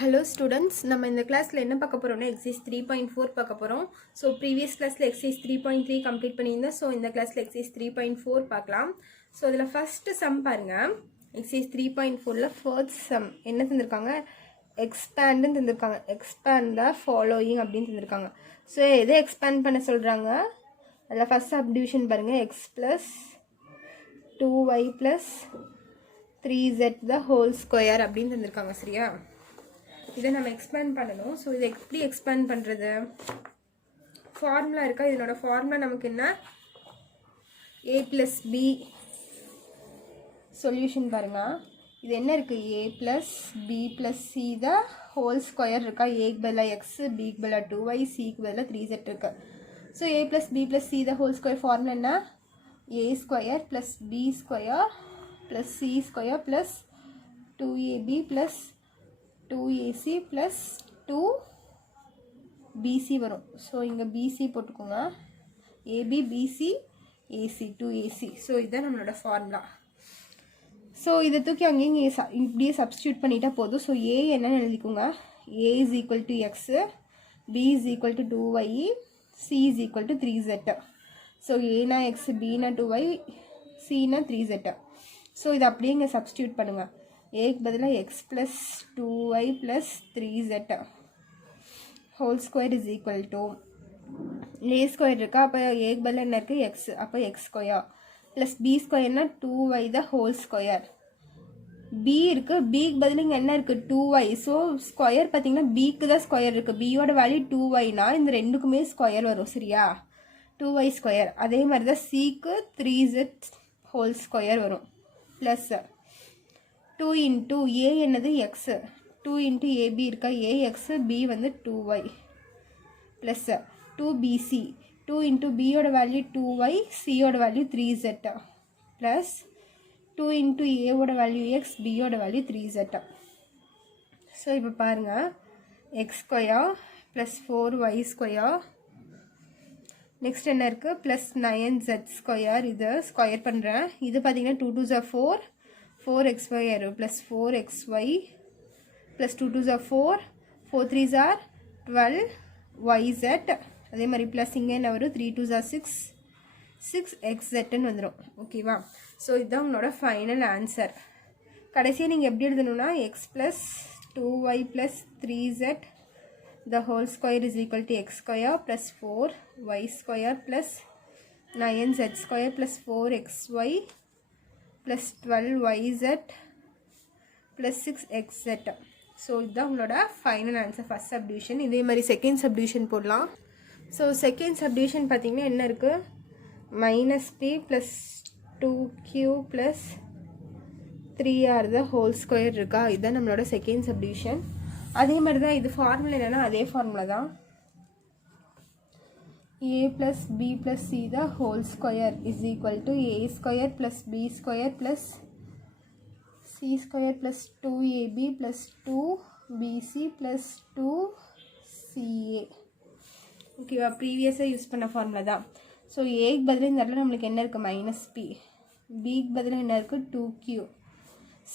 Hello students, நம்ம இந்த கிளாஸ்ல என்ன பார்க்க போறோம்னா exercise 3.4 பார்க்க போறோம். So previous classல exercise 3.3 complete பண்ணியிருந்தோம். So இந்த கிளாஸ்ல exercise 3.4 பார்க்கலாம். So இதுல first sum பாருங்க. exercise 3.4ல first sum என்ன தந்திருக்காங்க? expand தந்திருக்காங்க. expand the following அப்படின்னு தந்திருக்காங்க. So எதை expand பண்ண சொல்றாங்க? அதுல first subdivision பாருங்க, x plus 2y plus 3z the whole square அப்படின்னு தந்திருக்காங்க. சரியா? இதை நம்ம எக்ஸ்பேண்ட் பண்ணணும். ஸோ இதை எப்படி எக்ஸ்பேண்ட் பண்ணுறது? ஃபார்முலா இருக்கா? இதனோட ஃபார்முலா நமக்கு என்ன? a + b சொல்யூஷன் பாருங்க. இது என்ன இருக்குது? a + b + c the whole square இருக்கா? ஏக்கு பதிலாக x, பிக்கு பதிலாக 2y, சிக்கு பதிலாக 3z இருக்கு. So a + b + c the whole square formula என்ன? a square + b square + c square + 2ab + 2ac plus 2bc வரும். ஸோ இங்கே bc போட்டுக்கோங்க. ab bc ac 2ac. So இதுதான் நம்மளோட ஃபார்முலா. ஸோ இதை தூக்கி அங்கேயும் இப்படியே சப்ஸ்டியூட் பண்ணிட்டா போதும். ஸோ a என்னன்னு எழுதிக்கோங்க. a is equal to x, b is equal to 2y, c is equal to 3z. So a னா x, b னா 2y, c னா 3z. ஸோ இதை அப்படியே இங்கே சப்ஸ்டியூட் பண்ணுங்கள். ஏக்கு பதிலாக x plus 2y plus 3z whole square is equal to a square இருக்கா? அப்போ ஏக்கு பதிலாக என்ன இருக்குது? x. அப்போ x square plus b square 2y the whole square. b இருக்குது. bக்கு பதிலாக இங்கே என்ன இருக்குது? 2y. ஸோ ஸ்கொயர் பார்த்தீங்கன்னா bக்கு தான் ஸ்கொயர் இருக்குது. bயோட வேல்யூ 2yனா இந்த ரெண்டுக்குமே ஸ்கொயர் வரும். சரியா? 2y square. அதே மாதிரி தான் cக்கு 3z whole ஸ்கொயர் வரும். ப்ளஸ் 2 into a என்னது? x. 2 into ab இருக்கா? ax, b வந்து 2y plus 2bc. 2 into b ஓட வேல்யூ 2y, c ஓட value 3z plus 2 into a ஓட வேல்யூ x, b ஓட வேல்யூ 3z. ஸோ இப்போ பாருங்க, x square plus 4y square, next என்ன இருக்குது? Plus 9z square. இது ஸ்கொயர் பண்ணுறேன். இது பார்த்தீங்கன்னா 2 2s are 4, 4xy ஆயிரும் plus 4xy plus 2 2s are 4, 4 3s are 12yz. அதே மாதிரி ப்ளஸ் இங்கே என்ன வரும்? 3 2s are 6, 6xzன்னு வந்துடும். ஓகேவா? ஸோ இதுதான் உங்களோட ஃபைனல் ஆன்சர். கடைசியாக நீங்கள் எப்படி எழுதணும்னா x plus 2y plus 3z the whole square is equal to x square plus 4y square plus 9z square plus 4xy plus 12yz plus 6xz. So இதுதான் உங்களோட ஃபைனல் ஆன்சர் ஃபஸ்ட் சப்டிவிஷன். இதே மாதிரி second subdivision போடலாம். So second subdivision பார்த்தீங்கன்னா என்ன இருக்குது? -p plus 2q plus 3r the whole square இருக்கா? இதுதான் நம்மளோட செகண்ட் சப்டிவிஷன். அதே மாதிரி தான் இது ஃபார்முலா என்னென்னா அதே ஃபார்முலா தான். a plus b plus c the whole square is equal to a square plus b square plus c square plus 2ab plus 2bc plus 2ca. ஓகேவா? ப்ரீவியஸாக யூஸ் பண்ண ஃபார்முலா தான். ஸோ ஏக்கு பதிலாக இந்த இடத்துல நம்மளுக்கு என்ன இருக்குது? -p. பிக்கு பதிலாக என்ன இருக்குது? 2q.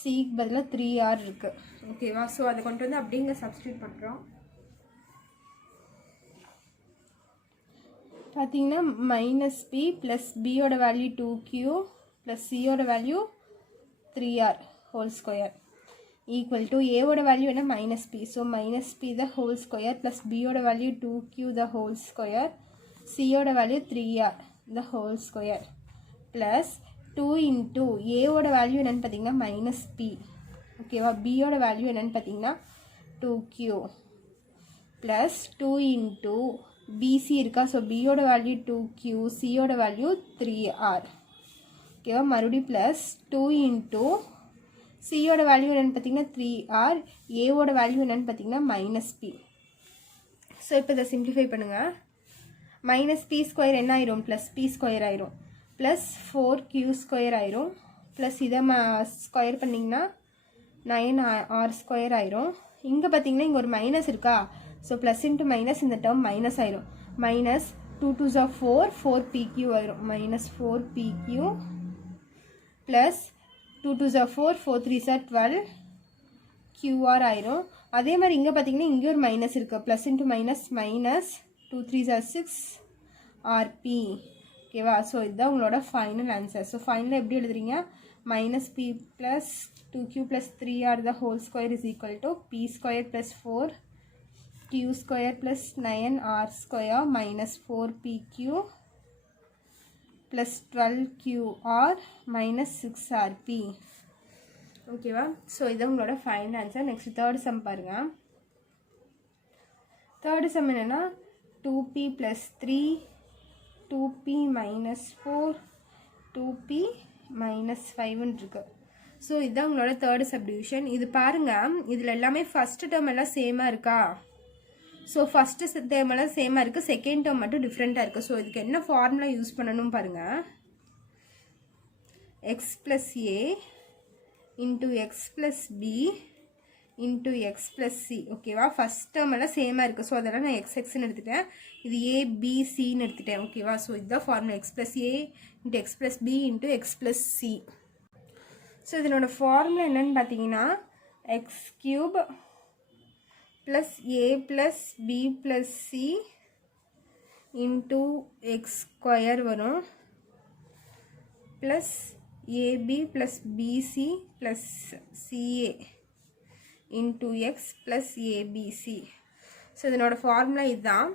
சிக்கு பதிலாக 3r இருக்குது. ஓகேவா? ஸோ அதை கொண்டு வந்து அப்படிங்க சப்ஸ்டியூட் பண்ணுறோம். பார்த்தீங்கன்னா -p ப்ளஸ் பியோட வேல்யூ 2q ப்ளஸ் சியோட value 3r whole square equal to ஏவோட வேல்யூ என்ன? -p. So -p the whole square plus பியோட value 2q the whole square, சியோட value 3r the whole square plus 2 into ஏவோட value என்னென்னு பார்த்தீங்கன்னா -p. ஓகேவா? பியோட வேல்யூ என்னென்னு பார்த்தீங்கன்னா 2q ப்ளஸ் 2 இன்ட்டு bc இருக்கா? ஸோ பியோட வேல்யூ 2q, சியோட வேல்யூ 3r. ஓகேவா? மறுபடியும் ப்ளஸ் 2 இன்ட்டு சியோட வேல்யூ என்னென்னு பார்த்தீங்கன்னா 3r, ஏவோட வேல்யூ என்னென்னு பார்த்தீங்கன்னா -p. ஸோ இப்போ இதை சிம்பிளிஃபை பண்ணுங்கள். -p ஸ்கொயர் என்ன ஆயிரும்? ப்ளஸ் p ஸ்கொயர் ஆயிரும் ப்ளஸ் 4q ஸ்கொயர் ஆயிரும் ப்ளஸ் இதை ஸ்கொயர் பண்ணிங்கன்னா 9r ஸ்கொயர் ஆயிரும். இங்கே பார்த்தீங்கன்னா இங்கே ஒரு மைனஸ் இருக்கா? ஸோ ப்ளஸ் இன்ட்டு மைனஸ் இந்த டேர்ம் மைனஸ் ஆயிரும். -2 2s are 4, 4pq ஆயிரும். -4pq plus 2 2s are 4, 4 3s are 12, QR ஆயிரும். அதே மாதிரி இங்கே பார்த்தீங்கன்னா இங்கே ஒரு மைனஸ் இருக்குது. Plus into minus minus 2 3s are 6 RP. ஓகேவா? ஸோ இதுதான் உங்களோட ஃபைனல் ஆன்சர். ஸோ ஃபைனலாக எப்படி எழுதுறீங்க? minus P plus 2Q plus 3R the whole square is equal to P square plus 4 Q square plus 9R square minus 4PQ plus 12QR minus 6RP. ஓகேவா? So இது உங்களோட final answer. Next third some பாருங்க. Third sum என்னன்னா 2P plus 3 2P minus 4 2P minus 5 இருக்கு. So இதுதான் உங்களோட third subdivision. இது பாருங்க, இதில் எல்லாமே ஃபர்ஸ்ட் டேர்ம் எல்லாம் சேமாக இருக்கா? ஸோ ஃபஸ்ட்டு டேர்ம் எல்லாம் சேமாக இருக்குது, செகண்ட் டேர்ம் மட்டும் டிஃப்ரெண்ட்டாக இருக்குது. ஸோ இதுக்கு என்ன ஃபார்முலா யூஸ் பண்ணணும் பாருங்கள். X plus A into X plus B into X plus C. ஓகேவா? ஃபஸ்ட் டேர்ம் எல்லாம் சேமாக இருக்குது. ஸோ அதெல்லாம் நான் எக்ஸ்ன்னு எடுத்துட்டேன். இது ஏபிசின்னு எடுத்துட்டேன். ஓகேவா? ஸோ இதுதான் formula. X plus A into X plus B into X plus C. So இதனோட ஃபார்முலா என்னன்னு பார்த்தீங்கன்னா X cube plus a plus b plus c into x square வரும் plus ab plus bc plus ca into x plus abc. So இதனோட formula இதுதான்.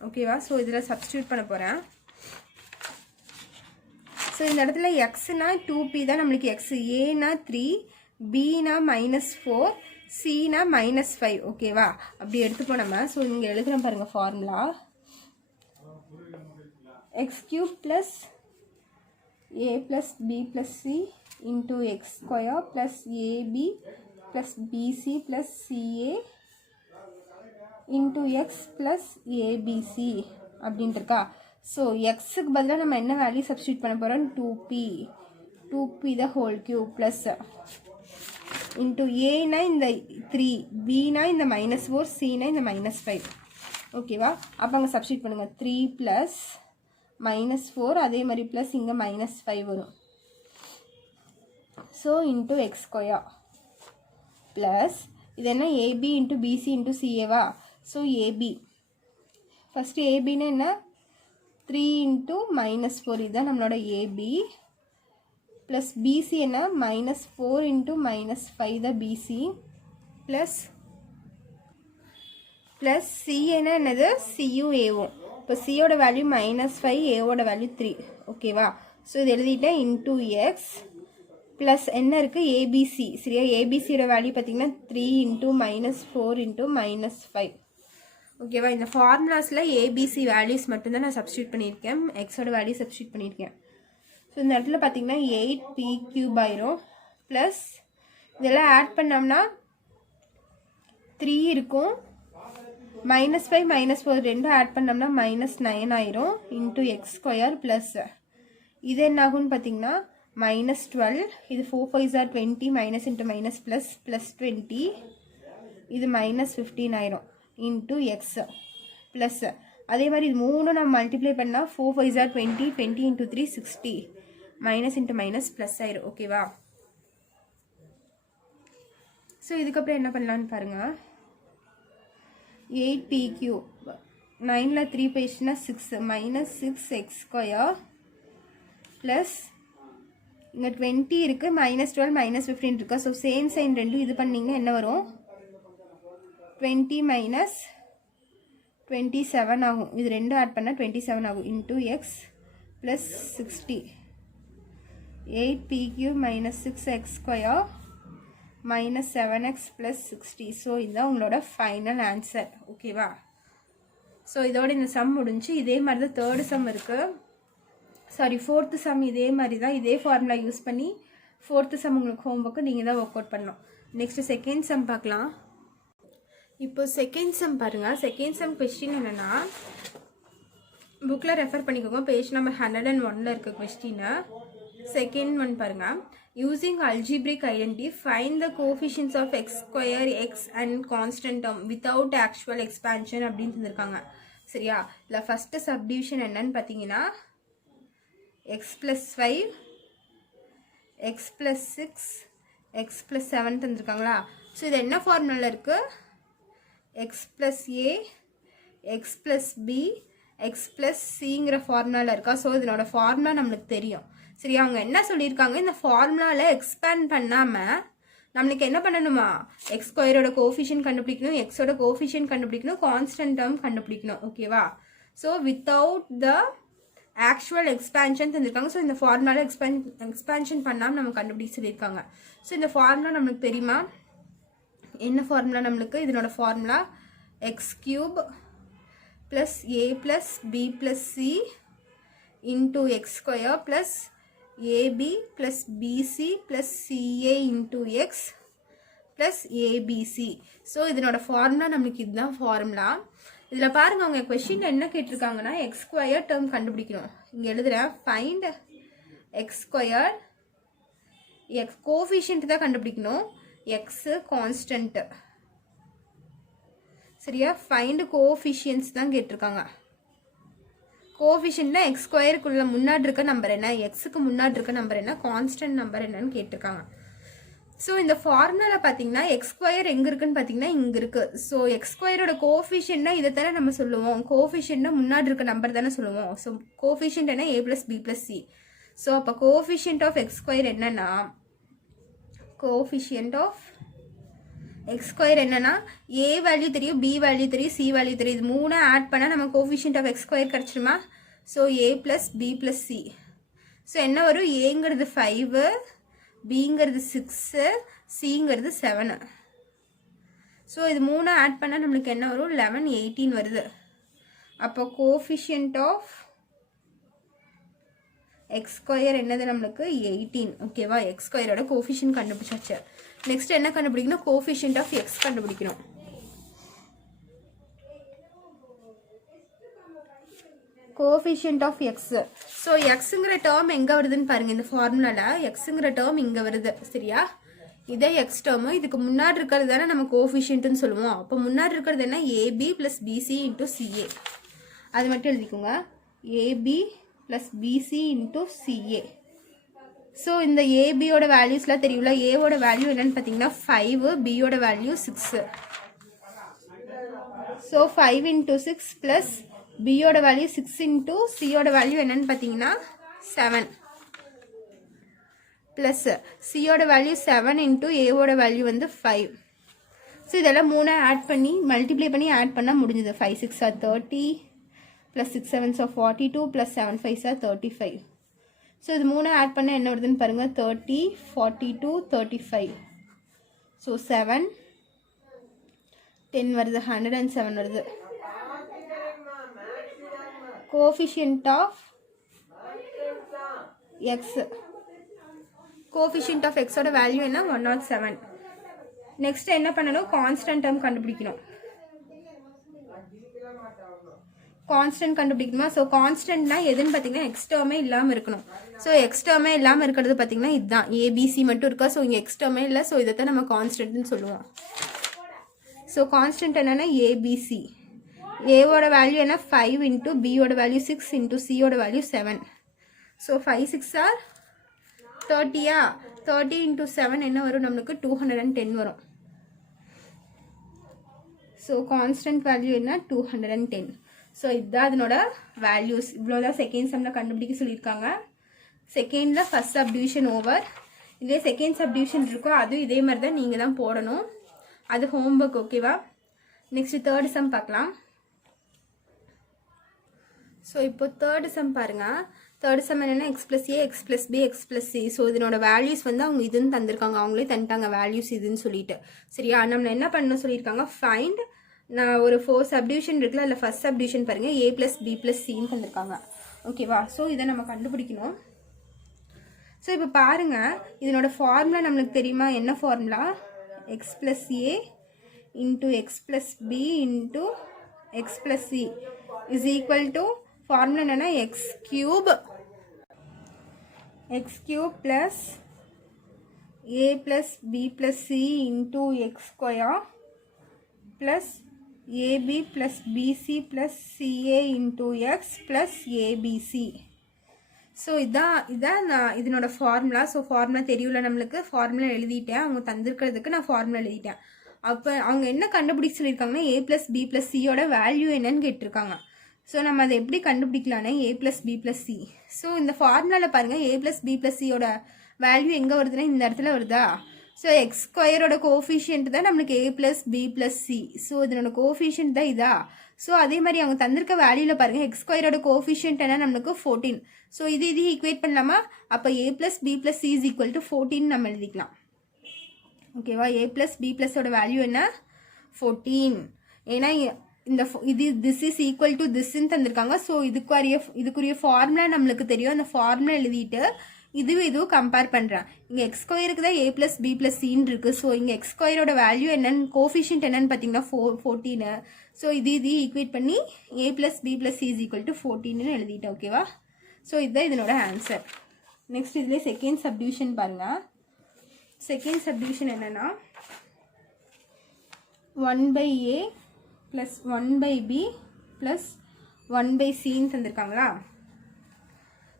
ஓகேவா? So இதில் substitute பண்ண போகிறேன். ஸோ இந்த இடத்துல எக்ஸ்னா 2p தான் நம்மளுக்கு எக்ஸ், ஏனா 3, பினா -4, சினா -5. ஓகேவா? அப்படி எடுத்துப்போம் நம்ம. ஸோ இங்கே எழுதுகிறேன் பாருங்கள் formula. X cube plus A plus B plus C into X square plus AB plus BC plus CA into X plus ABC அப்படின்ட்டு இருக்கா? ஸோ எக்ஸுக்கு பதிலாக நம்ம என்ன வேல்யூ சப்ஸ்டியூட் பண்ண போகிறோம்? 2p த ஹோல் கியூப் ப்ளஸ் இன்ட்டு ஏனா இந்த 3, பினா இந்த -4, சினா இந்த -5. ஓகேவா? அப்போ அங்கே சப்ஸ்டியூட் பண்ணுங்கள். 3 ப்ளஸ் -4 அதே மாதிரி ப்ளஸ் இங்கே -5 வரும். So into X square plus இது என்ன? ஏபி இன்ட்டு பிசி இன்ட்டு சிஏவா? ஸோ ஏபி ஃபஸ்ட்டு ஏபின்னா என்ன? 3 இன்ட்டு -4 இதுதான் நம்மளோட ஏபி plus BC என்ன? -4 into -5 the BC plus C என்ன என்னது? CU AO. இப்போ C ஓட வேல்யூ -5, A ஓட வேல்யூ 3. ஓகேவா? ஸோ இது எழுதிட்டேன் இன்டூ எக்ஸ் ப்ளஸ் என்ன இருக்குது? ABC. சரியா? ஏபிசியோட வேல்யூ பார்த்தீங்கன்னா 3 into -4 into -5. ஓகேவா? இந்த ஃபார்முலாஸில் ஏபிசி வேல்யூஸ் மட்டும்தான் நான் சப்ஸ்டியூட் பண்ணியிருக்கேன். எக்ஸோட வேல்யூ சப்ஸ்டியூட் பண்ணியிருக்கேன். ஸோ இந்த இடத்துல பார்த்தீங்கன்னா 8p கியூப் ஆயிரும் ப்ளஸ் இதெல்லாம் ஆட் பண்ணோம்னா 3 இருக்கும். -5 -4 ரெண்டும் ஆட் பண்ணோம்னா -9 ஆயிரும் இன்ட்டு எக்ஸ் ஸ்கொயர் ப்ளஸ் இது என்ன ஆகும்னு பார்த்தீங்கன்னா -12. இது 4 5s are 20 minus into minus plus +20 இது -15 ஆயிரும் இன்ட்டு எக்ஸ் ப்ளஸ் அதே மாதிரி இது மூணும் நம்ம மல்டிப்ளை பண்ணால் 4 5s are 20 20 into 3 60 minus into minus plus ஆயிரும். ஓகேவா? ஸோ இதுக்கப்புறம் என்ன பண்ணலான்னு பாருங்கள். 8p கியூப் 9ல் 3 போயிடுச்சுன்னா 6 -6x ஸ்கொயர் ப்ளஸ் இங்கே 20 இருக்குது, -12 -15 இருக்குது. ஸோ சேம் சைன் ரெண்டும் இது பண்ணிங்கன்னா என்ன வரும்? 20 மைனஸ் 27 ஆகும். இது ரெண்டும் ஆட் பண்ணால் 27 ஆகும் into X plus 60 8p cube -6x square -7x plus 60. So இதுதான் உங்களோட ஃபைனல் ஆன்சர். ஓகேவா? ஸோ இதோட இந்த சம் முடிஞ்சு. இதே மாதிரி தான் தேர்டு சம் இருக்குது. சாரி, ஃபோர்த்து சம் இதே மாதிரி தான், இதே ஃபார்முலா யூஸ் பண்ணி ஃபோர்த்து சம் உங்களுக்கு ஹோம்ஒர்க்கு நீங்கள் தான் ஒர்க் அவுட் பண்ணணும். நெக்ஸ்ட்டு செகண்ட் சம் பார்க்கலாம். இப்போ செகண்ட் சம் பாருங்கள். செகண்ட் சம் கொஸ்டின் என்னென்னா, புக்கில் ரெஃபர் பண்ணிக்கோங்க. பேஜ் நம்பர் 101 இருக்க கொஸ்டினை. செகண்ட் ஒன் பாருங்கள். Using algebraic identity find the coefficients of X square x and constant term without actual expansion அப்படின்னு தந்திருக்காங்க. சரியா? இல்லை ஃபஸ்ட்டு சப்டிவிஷன் என்னன்னு பார்த்தீங்கன்னா X plus 5 X plus 6 X plus 7 தந்திருக்காங்களா? ஸோ இது என்ன ஃபார்முலாவில் இருக்குது? X plus A X plus B X plus சிங்கிற ஃபார்முலாவில் இருக்கா. ஸோ இதனோட ஃபார்முலா நம்மளுக்கு தெரியும். சரி, அவங்க என்ன சொல்லியிருக்காங்க, இந்த ஃபார்முலாவில் எக்ஸ்பேண்ட் பண்ணாமல் நம்மளுக்கு என்ன பண்ணணுமா, எக்ஸ் ஸ்கொயரோட கோஃபிஷியன்ட் கண்டுபிடிக்கணும், எக்ஸோட கோஃபிஷியன்ட் கண்டுபிடிக்கணும், கான்ஸ்டன்ட் டேர்ம் கண்டுபிடிக்கணும். ஓகேவா? So without the actual expansion தந்திருக்காங்க. ஸோ இந்த ஃபார்முலாவில் எக்ஸ்பேன்ஷன் பண்ணாமல் நம்ம கண்டுபிடிக்க சொல்லியிருக்காங்க. ஸோ இந்த ஃபார்முலா நம்மளுக்கு தெரியுமா? என்ன ஃபார்முலா நம்மளுக்கு? இதனோட formula X cube plus A plus B plus C into X square plus AB plus BC plus CA into X plus ABC. So இதனோட ஃபார்முலா நம்மளுக்கு இதுதான் ஃபார்முலா. இதில் பாருங்கள், அவங்க கொஷினில் என்ன கேட்டிருக்காங்கன்னா எக்ஸ் ஸ்கொயர் டேர்ம் கண்டுபிடிக்கணும். இங்கே எழுதுகிறேன், find X square, X coefficient தான் கண்டுபிடிக்கணும், எக்ஸு கான்ஸ்டன்ட்டு. சரியா? ஃபைண்ட் கோஃபிஷியன்ஸ் தான் கேட்டிருக்காங்க. கோஃபிஷியன்ட்னா எக்ஸ் ஸ்கொயருக்குள்ள முன்னாடி இருக்க நம்பர் என்ன, எக்ஸுக்கு முன்னாடி இருக்க நம்பர் என்ன, கான்ஸ்டன்ட் நம்பர் என்னன்னு கேட்டிருக்காங்க. ஸோ இந்த ஃபார்முலாவில் பார்த்தீங்கன்னா எக்ஸ் ஸ்கொயர் எங்கே இருக்குன்னு பார்த்தீங்கன்னா இங்கே இருக்குது. ஸோ எக்ஸ் ஸ்கொயரோட கோஃபிஷியன்ட்னா இதை தானே நம்ம சொல்லுவோம், கோஃபிஷியன்ட்னா முன்னாடி இருக்க நம்பர் தானே சொல்லுவோம். ஸோ கோஃபிஷியன்ட் என்ன, A plus B plus C. So அப்போ கோஃபிஷியன்ட் ஆஃப் எக்ஸ் ஸ்கொயர் என்னன்னா, கோஃபிஷியன்ட் ஆஃப் எக்ஸ் ஸ்கொயர் என்னன்னா ஏ வேல்யூ தெரியும், பி வேல்யூ தெரியும், சி வேல்யூ தெரியும். இது மூணு ஆட் பண்ணால் நம்ம கோஃபிஷியன்ட் ஆஃப் எக்ஸ் ஸ்கொயர் கிடச்சிருமா? So A plus B plus C. So என்ன வரும், ஏங்கிறது 5, பிங்கிறது 6, சிங்கிறது 7. ஸோ இது மூணு ஆட் பண்ணால் நம்மளுக்கு என்ன வரும், 11, 18 வருது. அப்போ கோஃபிஷியன்ட் ஆஃப் எக்ஸ் ஸ்கொயர் என்னது நம்மளுக்கு 18. ஓகேவா? எக்ஸ் ஸ்கொயரோட கோஃபிஷியன்ட் கண்டுபிடிச்சாச்சு. நெக்ஸ்ட் என்ன கண்டுபிடிக்கணும், கோஃபிஷியன்ட் ஆஃப் எக்ஸ் கண்டுபிடிக்கணும். Coefficient of X. ஸோ எக்ஸுங்கிற டேர்ம் எங்கே வருதுன்னு பாருங்கள், இந்த ஃபார்முலாவில் எக்ஸுங்கிற டேர்ம் இங்கே வருது. சரியா? இதே எக்ஸ் டேர்மு, இதுக்கு முன்னாடி இருக்கிறது தானே நம்ம கோஃபிஷியன்ட்னு சொல்லுவோம். அப்போ முன்னாடி இருக்கிறது என்ன, AB plus BC into CA. அது மட்டும் எழுதிக்கோங்க, AB plus BC into CA. So இந்த ஏபியோட வேல்யூஸ்லாம் தெரியும்ல, ஏவோட வேல்யூ என்னன்னு பார்த்தீங்கன்னா 5, பியோட வேல்யூ 6. ஸோ 5 இன்டூ 6 ப்ளஸ் பியோட வேல்யூ 6 இன்டூ சியோட வேல்யூ என்னன்னு பார்த்தீங்கன்னா 7 ப்ளஸ் சியோட வேல்யூ 7 இன்டூ ஏவோட வேல்யூ வந்து 5. ஸோ இதெல்லாம் மூணு ஆட் பண்ணி மல்டிப்ளை பண்ணி ஆட் பண்ணால் முடிஞ்சது. 5 6 are 30 plus 6 7 are 42 plus 7 5 are 35. So இது மூணு ஆட் பண்ண என்ன வருதுன்னு பாருங்கள், 30 42 35. ஸோ 7 10 வருது, 107 வருது. Coefficient of x, coefficient of எக்ஸோட வேல்யூ என்ன, 107. நெக்ஸ்ட் என்ன பண்ணணும், கான்ஸ்டன்ட் டேர்ம் கண்டுபிடிக்கணும். கான்ஸ்டன்ட் கண்டுபிடிக்கணுமா? ஸோ கான்ஸ்டன்ட்னா எதுன்னு பார்த்தீங்கன்னா எக்ஸ் டேர்மே இல்லாமல் இருக்கணும். ஸோ எக்ஸ் டேர்மே இல்லாமல் இருக்கிறது பார்த்தீங்கன்னா இதுதான், ஏபிசி மட்டும் இருக்கா. ஸோ இங்கே எக்ஸ் டேர்மே இல்லை. ஸோ இதை தான் நம்ம கான்ஸ்டன்ட்னு சொல்லுவோம். ஸோ கான்ஸ்டன்ட் என்னென்னா ஏபிசி. ஏவோட வேல்யூ என்ன, 5 இன்டூ பியோட வேல்யூ 6 இன்டூ சியோட வேல்யூ 7. ஸோ 5 6 are 30யா, 30 இன்டூ 7 என்ன வரும் நம்மளுக்கு, 210 வரும். ஸோ கான்ஸ்டன்ட் வேல்யூ என்ன, 210. ஸோ இதுதான் அதனோட வேல்யூஸ். இவ்வளோதான் செகண்ட் சம்மில் கண்டுபிடிக்க சொல்லியிருக்காங்க. செகண்டில் ஃபஸ்ட் சப்டிவிஷன் ஓவர். இதே செகண்ட் சப்டிவிஷன் இருக்கோ அதுவும் இதே மாதிரி தான் நீங்கள் தான் போடணும். அது ஹோம்ஒர்க். ஓகேவா? நெக்ஸ்ட் தேர்ட் சம் பார்க்கலாம். ஸோ இப்போ தேர்ட் சம் பாருங்கள். தேர்ட் சம் என்னென்னா X plus A X plus B X plus C. So இதனோட வேல்யூஸ் வந்து அவங்க இதுன்னு தந்திருக்காங்க, அவங்களே தந்துட்டாங்க வேல்யூஸ் இதுன்னு சொல்லிட்டு. சரியா? நம்மளை என்ன பண்ணணும் சொல்லியிருக்காங்க, ஃபைண்ட். நான் ஒரு 4 சப்டிவிஷன் இருக்குல்ல, அதில் ஃபஸ்ட் சப்டிவிஷன் பாருங்கள், ஏ ப்ளஸ் பி ப்ளஸ் சின்னு தந்திருக்காங்க. ஓகேவா? ஸோ இதை நம்ம கண்டுபிடிக்கணும். ஸோ இப்போ பாருங்கள், இதனோட ஃபார்முலா நம்மளுக்கு தெரியுமா? என்ன formula, X plus A into X plus B into X plus C is equal to, formula என்னென்னா X cube plus A plus B plus C into X square plus AB plus BC plus CA into X plus ABC. So இதான் நான் இதனோட formula. So formula தெரியல நம்மளுக்கு, formula எழுதிட்டேன். அவங்க தந்திருக்கிறதுக்கு நான் formula எழுதிட்டேன். அப்போ அவங்க என்ன கண்டுபிடிக்க சொல்லியிருக்காங்கன்னா a + b + cயோட வேல்யூ என்னன்னு கேட்டிருக்காங்க. ஸோ நம்ம அதை எப்படி கண்டுபிடிக்கலான்னா a + b + c. ஸோ இந்த ஃபார்முலாவில் பாருங்கள் a + b + cயோட வேல்யூ எங்கே வருதுன்னா இந்த இடத்துல வருதா. ஸோ x² கோஃபிஷியன்ட் தான் நம்மளுக்கு a + b + c. ஸோ இதனோட கோஃபிஷியன்ட் தான் இதா. ஸோ அதே மாதிரி அவங்க தந்திருக்க வேல்யூவில் பாருங்கள் x² கோஃபிஷியன்ட் என்ன நம்மளுக்கு 14. ஸோ இது ஈக்குவேட் பண்ணலாமா. அப்போ a + b + c = 14 நம்ம எழுதிக்கலாம். ஓகேவா. a + b + வேல்யூ என்ன 14. ஏன்னா இந்த இது திஸ் இஸ் ஈக்குவல் டு திஸ்ன்னு தந்திருக்காங்க. ஸோ இதுக்குரிய ஃபார்முலா நம்மளுக்கு தெரியும். அந்த ஃபார்முலா எழுதிட்டு இதுவும் கம்பேர் பண்ணுறேன். இங்கே x² தான் a + b + cன்னு இருக்குது. ஸோ இங்கே x² வேல்யூ என்னன்னு கோஃபிஷியன்ட் என்னன்னு பார்த்தீங்கன்னா 14. ஸோ இது ஈக்குவேட் பண்ணி a + b + c = 14ன்னு எழுதிட்டேன். ஓகேவா. ஸோ இதுதான் இதனோட ஆன்சர். நெக்ஸ்ட் இதில் செகண்ட் சப்டிவிஷன் பாருங்கள். செகண்ட் சப்டிவிஷன் என்னென்னா 1/a + 1/b + 1/cன்னு தந்திருக்காங்களா.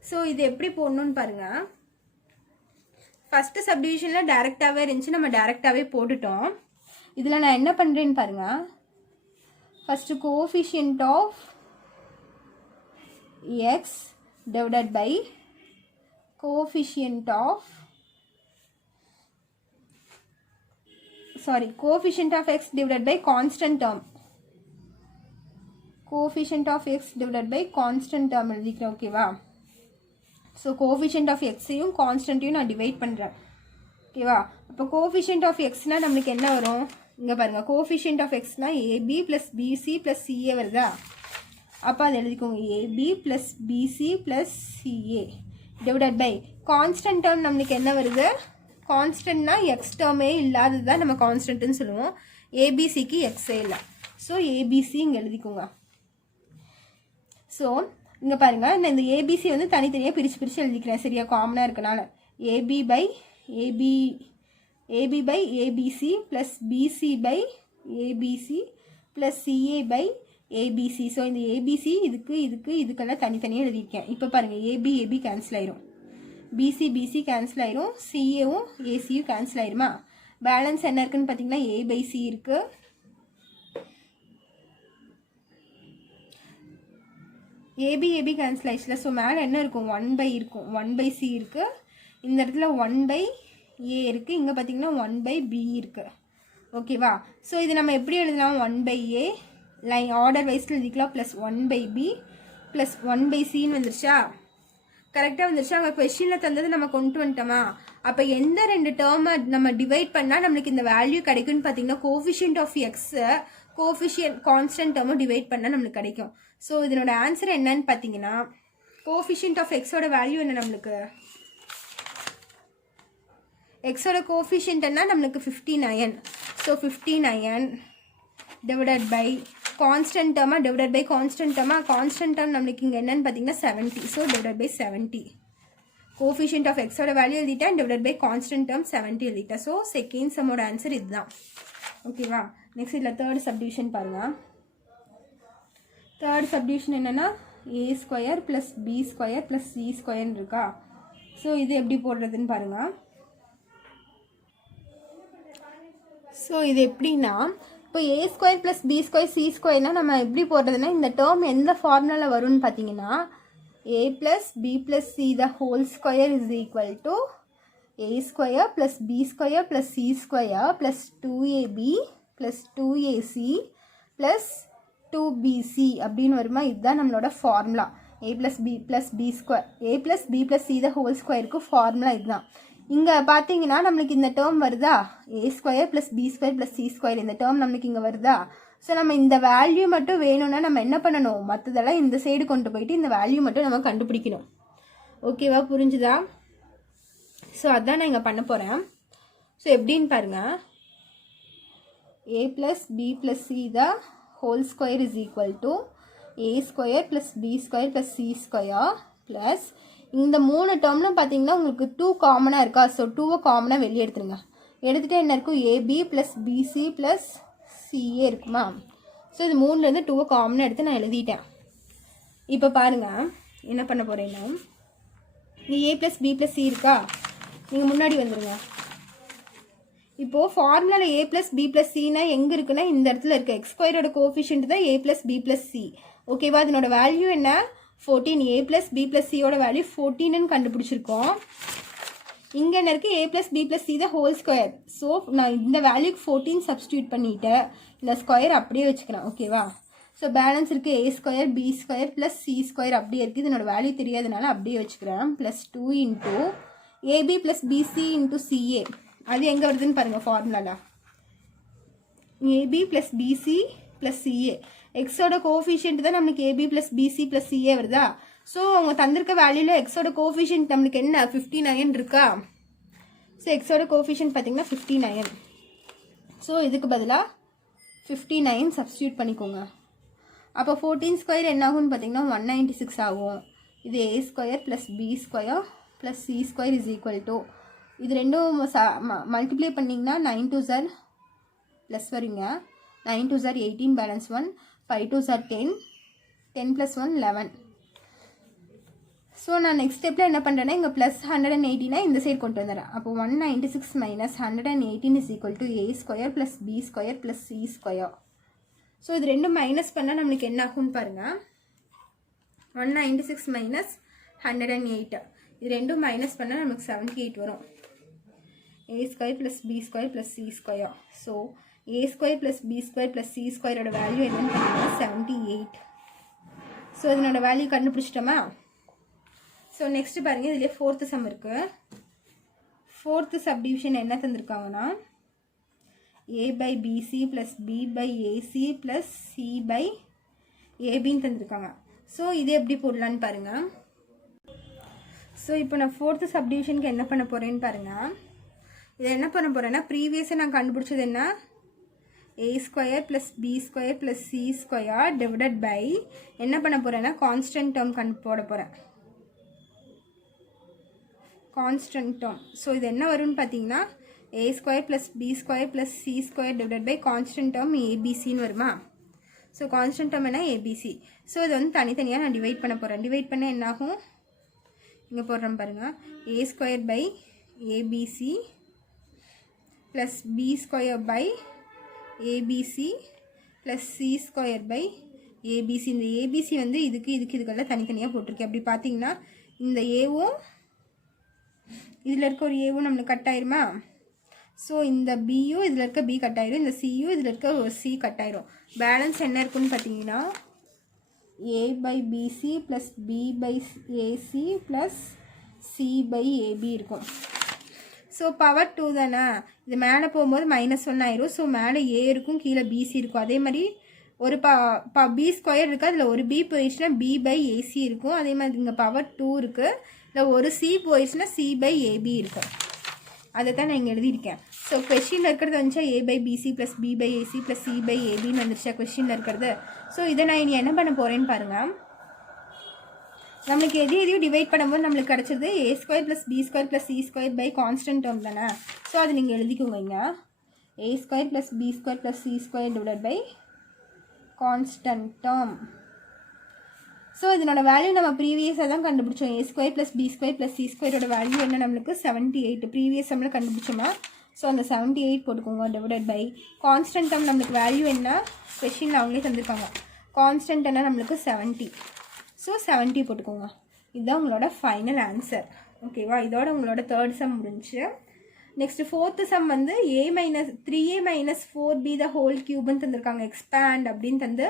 ஸோ இது எப்படி போடணும்னு பாருங்கள். ஃபஸ்ட்டு சப்டிவிஷனில் டேரெக்டாகவே இருந்துச்சு, நம்ம டேரெக்டாகவே போட்டுட்டோம். இதில் நான் என்ன பண்ணுறேன்னு பாருங்கள். First coefficient of x divided by coefficient of x divided by constant term. Coefficient of x divided by constant term எழுதிக்கிறேன். ஓகேவா. ஸோ கோஃபிஷியன்ட் ஆஃப் எக்ஸையும் கான்ஸ்டன்ட்டையும் நான் டிவைட் பண்ணுறேன். ஓகேவா. அப்போ கோஃபிஷியன்ட் ஆஃப் எக்ஸ்னால் நம்மளுக்கு என்ன வரும். இங்கே பாருங்கள். கோஃபிஷியன்ட் ஆஃப் எக்ஸ்னால் ab + bc + ca வருதா. அப்போ அதை எழுதிக்கோங்க. ab + bc + ca divided by constant term நம்மளுக்கு என்ன வருது. கான்ஸ்டன்ட்னா எக்ஸ் டேர்மே இல்லாதது தான் நம்ம கான்ஸ்டன்ட்னு சொல்லுவோம். ஏபிசிக்கு எக்ஸே இல்லை. ஸோ ஏபிசி இங்கே எழுதிக்கோங்க. ஸோ இங்கே பாருங்கள். நான் இந்த ஏபிசி வந்து தனித்தனியாக பிரித்து எழுதிக்கிறேன். சரியா. காமனாக இருக்கனால ab by abc + bc by abc + ca by abc. So இந்த ஏபிசி இதுக்கெல்லாம் தனித்தனியாக எழுதியிருக்கேன். இப்போ பாருங்கள். ab கேன்சல் ஆயிரும், bc கேன்சல் ஆயிரும், caவும் ஏசியும் கேன்சல் ஆயிருமா. பேலன்ஸ் என்ன இருக்குன்னு பார்த்தீங்கன்னா a/c இருக்குது. ab கேன்சல் ஆயிடுச்சுல. ஸோ மேலே என்ன இருக்கும் 1/, இருக்கும் 1/c இருக்குது. இந்த இடத்துல 1/a இருக்குது. இங்கே பார்த்தீங்கன்னா 1/b இருக்குது. ஓகேவா. ஸோ இது நம்ம எப்படி எழுதலாம். 1/a லைன் ஆர்டர் வைஸில் எழுதிக்கலாம். ப்ளஸ் 1/b ப்ளஸ் 1/cன்னு வந்துருச்சா. கரெக்டாக வந்துருச்சு. அங்கே கொஸ்டினில் தந்தது நம்ம கொண்டு வந்துட்டோமா. அப்போ எந்த ரெண்டு டேர்மை நம்ம டிவைட் பண்ணால் நம்மளுக்கு இந்த வேல்யூ கிடைக்கும்னு பார்த்தீங்கன்னா கோஃபிஷியன்ட் ஆஃப் எக்ஸை கோஃபிஷியன்ட் கான்ஸ்டன்ட் டேர்மும் டிவைட் பண்ணால் நம்மளுக்கு கிடைக்கும். ஸோ இதனோட ஆன்சர் என்னன்னு பார்த்தீங்கன்னா கோஃபிஷியன்ட் ஆஃப் எக்ஸோட வேல்யூ என்ன நம்மளுக்கு. எக்ஸோட கோஃபிஷியன்ட் என்ன நம்மளுக்கு 59. ஸோ 59 டிவைடட் பை கான்ஸ்டன்ட் டேர்மா டிவைடட் பை கான்ஸ்டன்ட் டேர்ம் நம்மளுக்கு இங்கே என்னன்னு பார்த்தீங்கன்னா 70. So divided by 70. Coefficient of எக்ஸோட வேல்யூ எழுதிட்டேன். டிவைடட் பை கான்ஸ்டன்ட் டேர்ம் 70 எழுதிட்டேன். ஸோ செகண்ட் சம்மோட ஆன்சர் இதுதான். ஓகேவா. நெக்ஸ்ட் இதில் தேர்ட் சப்டிவிஷன் பாருங்கள். தேர்ட் சப்டிவிஷன் என்னென்னா a² + b² + c² இருக்கா. ஸோ இது எப்படி போடுறதுன்னு பாருங்கள். ஸோ இது எப்படின்னா இப்போ a² + b² c² நம்ம எப்படி போடுறதுன்னா இந்த டேர்ம் எந்த ஃபார்முலாவில் வரும்னு பார்த்தீங்கன்னா a + b + c the whole square is equal to a² + b² + c² + 2ab + 2ac + 2bc அப்படின்னு வருமா. இதுதான் நம்மளோட formula. a + b + c the whole squareக்கு ஃபார்முலா இதுதான். இங்கே பார்த்தீங்கன்னா நம்மளுக்கு இந்த டேர்ம் வருதா. a² + b² + c². இந்த டேர்ம் நம்மளுக்கு இங்கே வருதா. ஸோ நம்ம இந்த வேல்யூ மட்டும் வேணும்னா நம்ம என்ன பண்ணணும். மற்றதெல்லாம் இந்த சைடு கொண்டு போயிட்டு இந்த வேல்யூ மட்டும் நம்ம கண்டுபிடிக்கணும். ஓகேவா. புரிஞ்சுதா. ஸோ அதான் நான் இங்கே பண்ண போகிறேன். ஸோ எப்படின்னு பாருங்கள். a + b + c the whole square is equal to a² + b² + c² plus இந்த மூணு டேர்ம்னு பார்த்தீங்கன்னா உங்களுக்கு 2 காமனாக இருக்கா. ஸோ 2வை காமனாக வெளியே எடுத்துருங்க. எடுத்துகிட்டு என்ன இருக்கும் ab + bc + ca இருக்குமா. ஸோ இது 3லேருந்து 2வை காமனாக எடுத்து நான் எழுதிட்டேன். இப்போ பாருங்கள் என்ன பண்ண போகிறேன்னா இங்கே ஏ ப்ளஸ் பி ப்ளஸ் சி இருக்கா, நீங்கள் முன்னாடி வந்துடுங்க. இப்போது ஃபார்முலாவில் ஏ ப்ளஸ் பி ப்ளஸ் சினா எங்கே இருக்குன்னா இந்த இடத்துல இருக்குது. எக்ஸ் ஸ்கொயரோட கோஃபிஷியன்ட் தான் ஏ ப்ளஸ் பி ப்ளஸ் சி. ஓகேவா, அதனோட வேல்யூ என்ன 14. ஏ ப்ளஸ் பி ப்ளஸ் சியோட வேல்யூ 14ன்னு கண்டுபிடிச்சிருக்கோம். இங்கே என்ன இருக்குது, ஏ ப்ளஸ் பி ப்ளஸ் சி தான் ஹோல் ஸ்கொயர். ஸோ நான் இந்த வேல்யூக்கு 14 சப்ஸ்டியூட் பண்ணிவிட்டு இந்த ஸ்கொயர் அப்படியே வச்சுக்கிறேன். ஓகேவா, ஸோ பேலன்ஸ் இருக்குது A square B square plus C square அப்படியே இருக்குது. இதனோட வேல்யூ தெரியாதனால அப்படியே வச்சுக்கிறேன். Plus 2 into AB plus BC into CA. அது எங்கே வருதுன்னு பாருங்கள் ஃபார்முலாவில். AB plus BC plus CA. எக்ஸோட கோஃபிஷியன்ட் தான் நம்மளுக்கு AB plus BC plus CA வருதா. ஸோ அவங்க தந்திருக்க வேல்யூவில் எக்ஸோட கோஃபிஷியன்ட் நம்மளுக்கு என்ன 59 இருக்கா. ஸோ எக்ஸோட கோஃபிஷியன்ட் பார்த்தீங்கன்னா 59. ஸோ இதுக்கு பதிலாக 59 சப்ஸ்டியூட் பண்ணிக்கோங்க. அப்போ 14 ஸ்கொயர் என்ன ஆகும்னு பார்த்தீங்கன்னா 196 ஆகும். இது A square plus B square plus C square is equal to, இது ரெண்டும் மல்டிப்ளை பண்ணிங்கன்னா 9 2 சார் ப்ளஸ் வருங்க. 9 2 சார் 18 பேலன்ஸ் 1, 5 2 சார் 10, 10 + 1 11. ஸோ நான் நெக்ஸ்ட் ஸ்டெப்பில் என்ன பண்ணுறேன்னா இங்கே ப்ளஸ் 180 இந்த சைடு கொண்டு வந்துடுறேன். அப்போ 196 minus 118 is equal to a square plus B square plus C square. So இது ரெண்டும் மைனஸ் பண்ணால் நம்மளுக்கு என்ன ஆகும்னு பாருங்கள். 196 மைனஸ் 108, இது ரெண்டும் மைனஸ் பண்ணால் நமக்கு 78 வரும். a square plus b square plus c square. So a square plus b square plus c square ஓட வேல்யூ என்னன்னு பார்த்தீங்கன்னா 78. ஸோ இதனோட வேல்யூ கண்டுபிடிச்சிட்டோமா. ஸோ நெக்ஸ்ட் பாருங்கள், இதிலே 4th சம் இருக்குது. 4th சப்டிவிஷன் என்ன தந்திருக்காங்கன்னா a by bc plus b by ac plus c by abன்னு தந்திருக்காங்க. So இது எப்படி போடலான்னு பாருங்கள். ஸோ இப்போ நான் 4th சப்டிவிஷனுக்கு என்ன பண்ண போகிறேன்னு பாருங்கள். இதை என்ன பண்ண போகிறேன்னா ப்ரீவியஸாக நான் கண்டுபிடிச்சது என்ன, A square plus B square plus C square divided by என்ன பண்ண போகிறேன்னா கான்ஸ்டன்ட் டேர்ம் போட போகிறேன். Constant term. ஸோ இது என்ன வரும்னு பார்த்தீங்கன்னா A square plus B square plus C square divided by constant term ஏபிசின்னு வருமா. ஸோ கான்ஸ்டன்ட் டேர்ம் என்ன ஏபிசி. ஸோ இது வந்து தனித்தனியாக நான் டிவைட் பண்ண போகிறேன். டிவைட் பண்ண என்னாகும், இங்கே போடுறேன் பாருங்கள், A square by ABC plus b square by abc plus c square by abc. இந்த abc வந்து இதுக்கெல்லாம் தனித்தனியாக போட்டிருக்கேன். அப்படி பார்த்தீங்கன்னா இந்த ஏவும் இதில் இருக்க ஒரு ஏவும் நம்மளுக்கு கட் ஆயிருமா. ஸோ இந்த பியும் இதில் இருக்க பி கட் ஆயிரும், இந்த சியும் இதில் இருக்க ஒரு சி கட் ஆயிரும். பேலன்ஸ் என்ன இருக்குன்னு பார்த்தீங்கன்னா a by bc plus b by ac plus c by ab இருக்கும். ஸோ பவர் 2 தானே, இது மேலே போகும்போது -1 ஆயிரும். ஸோ மேலே ஏ இருக்கும், கீழே பிசி இருக்கும். அதே மாதிரி ஒரு பி ஸ்கொயர் இருக்குது, அதில் ஒரு பி போயிடுச்சுன்னா பி பை ஏசி இருக்கும். அதே மாதிரி இங்கே பவர் 2 இருக்குது, இல்லை ஒரு சி போயிடுச்சுன்னா சி பை ஏபி இருக்குது. அதை தான் நான் இங்கே எழுதியிருக்கேன். ஸோ கொஷினில் இருக்கிறது வந்துச்சா A by BC plus B by AC plus C by ஏபின்னு வந்துருச்சா கொஷினில் இருக்கிறது. ஸோ இதை நான் இனி என்ன பண்ண போகிறேன்னு பாருங்கள். நம்மளுக்கு எதையும் டிவைட் பண்ணும்போது நம்மளுக்கு கிடச்சது A square plus B square plus C square by constant term தானே. ஸோ அது நீங்கள் எழுதிக்கோங்க. இங்கே A square plus B square plus C square divide by constant term. So இதனோட வேல்யூ நம்ம ப்ரீவியஸாக தான் கண்டுபிடிச்சோம். A square plus B square plus C ஸ்கொயரோட வேல்யூ என்ன நம்மளுக்கு 78. ப்ரீவியஸ் சம்மில் கண்டுபிடிச்சோமா. ஸோ அந்த 78 போட்டுக்கோங்க. டிவைடட் பை கான்ஸ்டன்ட் டேர்ம் நம்மளுக்கு வேல்யூ என்ன கொஷினில் அவங்களே தந்திருக்காங்க. கான்ஸ்டன்ட் என்ன நம்மளுக்கு 70. ஸோ 70 போட்டுக்கோங்க. இதுதான் உங்களோட ஃபைனல் ஆன்சர். ஓகேவா, இதோட உங்களோட 3rd சம் முடிஞ்சு. நெக்ஸ்ட் 4th சம் வந்து a minus 3a minus 4b the whole கியூப்னு தந்திருக்காங்க. எக்ஸ்பேண்ட் அப்படின்னு தந்து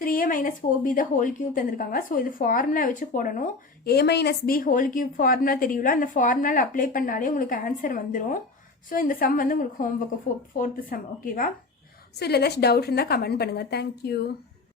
3a minus 4b the whole cube தந்திருக்காங்க. ஸோ இது ஃபார்முலா வச்சு போடணும். a minus b whole cube formula தெரியல, அந்த ஃபார்முலாவில் அப்ளை பண்ணாலே உங்களுக்கு ஆன்சர் வந்துடும். ஸோ இந்த சம் வந்து உங்களுக்கு ஹோம்ஒர்க்கு 4th சம். ஓகேவா. ஸோ இதில் ஏதாச்சும் டவுட் இருந்தால் கமெண்ட் பண்ணுங்கள். தேங்க்யூ.